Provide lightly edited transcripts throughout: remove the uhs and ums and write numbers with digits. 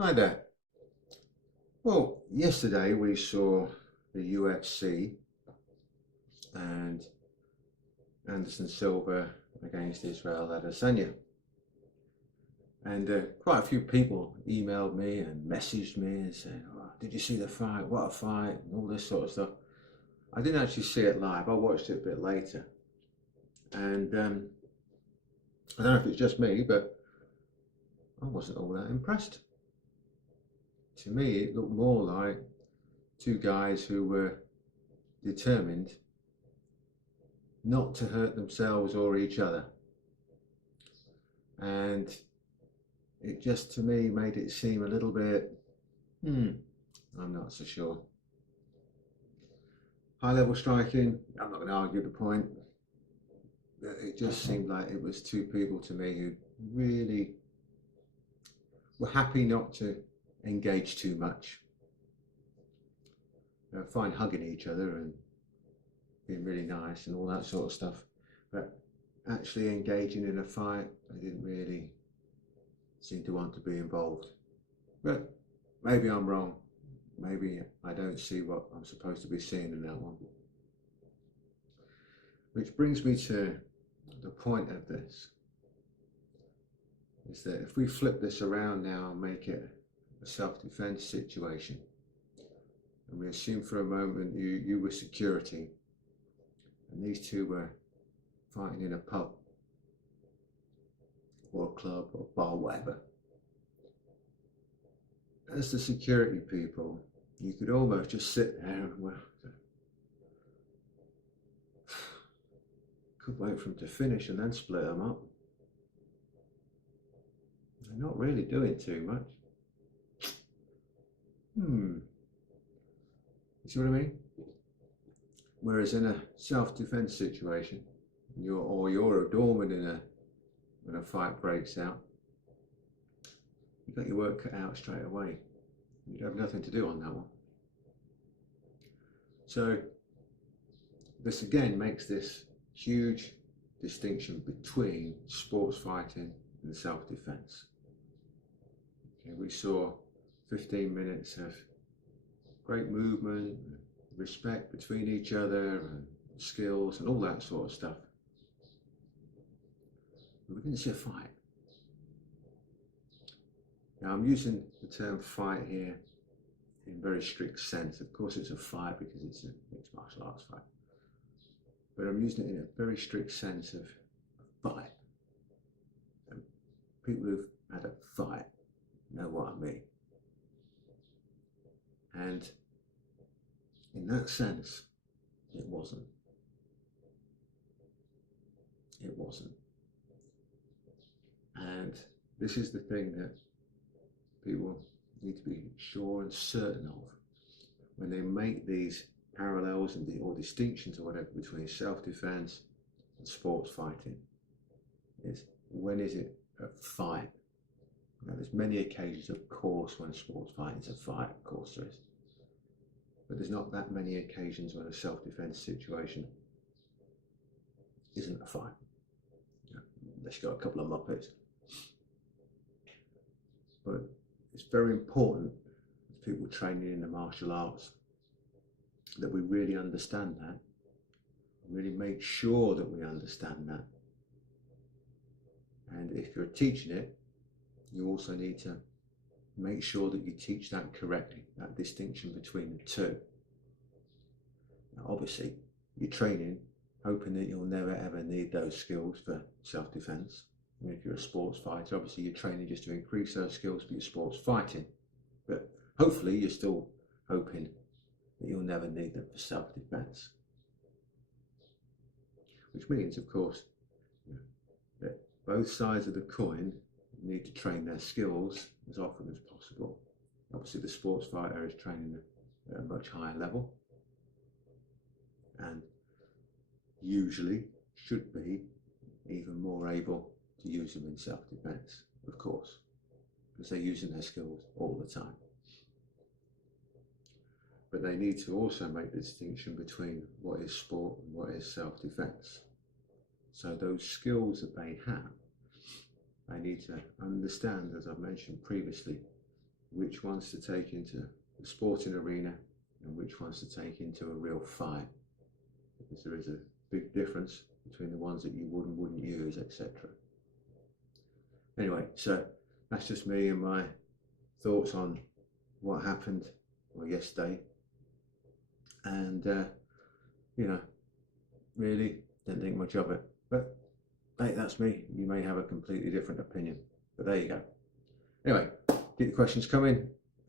Hi there. Well, yesterday we saw the UFC and Anderson Silva against Israel Adesanya. And quite a few people emailed me and messaged me and said, "Oh, did you see the fight? What a fight!" and all this sort of stuff. I didn't actually see it live. I watched it a bit later. And I don't know if it's just me, but I wasn't all that impressed. To me, it looked more like two guys who were determined not to hurt themselves or each other. And it just to me made it seem a little bit, I'm not so sure. High level striking, I'm not going to argue the point. It just seemed like it was two people to me who really were happy not to engage too much. Fine hugging each other and being really nice and all that sort of stuff. But actually engaging in a fight, they didn't really seem to want to be involved. But maybe I'm wrong. Maybe I don't see what I'm supposed to be seeing in that one. Which brings me to the point of this, is that if we flip this around now and make it a self-defense situation, and we assume for a moment you were security, and these two were fighting in a pub, or a club, or bar, whatever. As the security people, you could almost just sit there and, well, could wait for them to finish and then split them up. They're not really doing too much. You see what I mean? Whereas in a self-defense situation, you're a doorman when a fight breaks out, you got your work cut out straight away. You'd have nothing to do on that one. So this again makes this huge distinction between sports fighting and self-defense. Okay, we saw 15 minutes of great movement, respect between each other, and skills and all that sort of stuff. But we didn't see a fight. Now I'm using the term fight here in a very strict sense. Of course it's a fight because it's a mixed martial arts fight. But I'm using it in a very strict sense of fight. And people who've had a fight know what I mean. And in that sense, it wasn't. It wasn't. And this is the thing that people need to be sure and certain of when they make these parallels or distinctions or whatever between self-defense and sports fighting. Is when is it a fight? Now, there's many occasions, of course, when sports fighting is a fight, of course there is. But there's not that many occasions when a self-defense situation isn't a fight. Unless you've got a couple of muppets. But it's very important as people training in the martial arts that we really understand that, really make sure that we understand that. And if you're teaching it, you also need to make sure that you teach that correctly, that distinction between the two. Now, obviously, you're training hoping that you'll never ever need those skills for self-defense. I mean, if you're a sports fighter, obviously you're training just to increase those skills for your sports fighting. But hopefully you're still hoping that you'll never need them for self-defense. Which means, of course, that both sides of the coin need to train their skills as often as possible. Obviously the sports fighter is training at a much higher level and usually should be even more able to use them in self-defense, of course, because they're using their skills all the time. But they need to also make the distinction between what is sport and what is self-defense. So those skills that they have, they need to understand, as I've mentioned previously, which ones to take into the sporting arena and which ones to take into a real fight, because there is a big difference between the ones that you would and wouldn't use, etc. Anyway, so that's just me and my thoughts on what happened yesterday, and you know, really didn't think much of it, but hey, that's me. You may have a completely different opinion, but there you go. Anyway, keep the questions coming.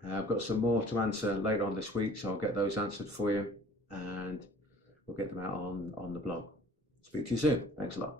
I've got some more to answer later on this week, so I'll get those answered for you and we'll get them out on the blog. Speak to you soon. Thanks a lot.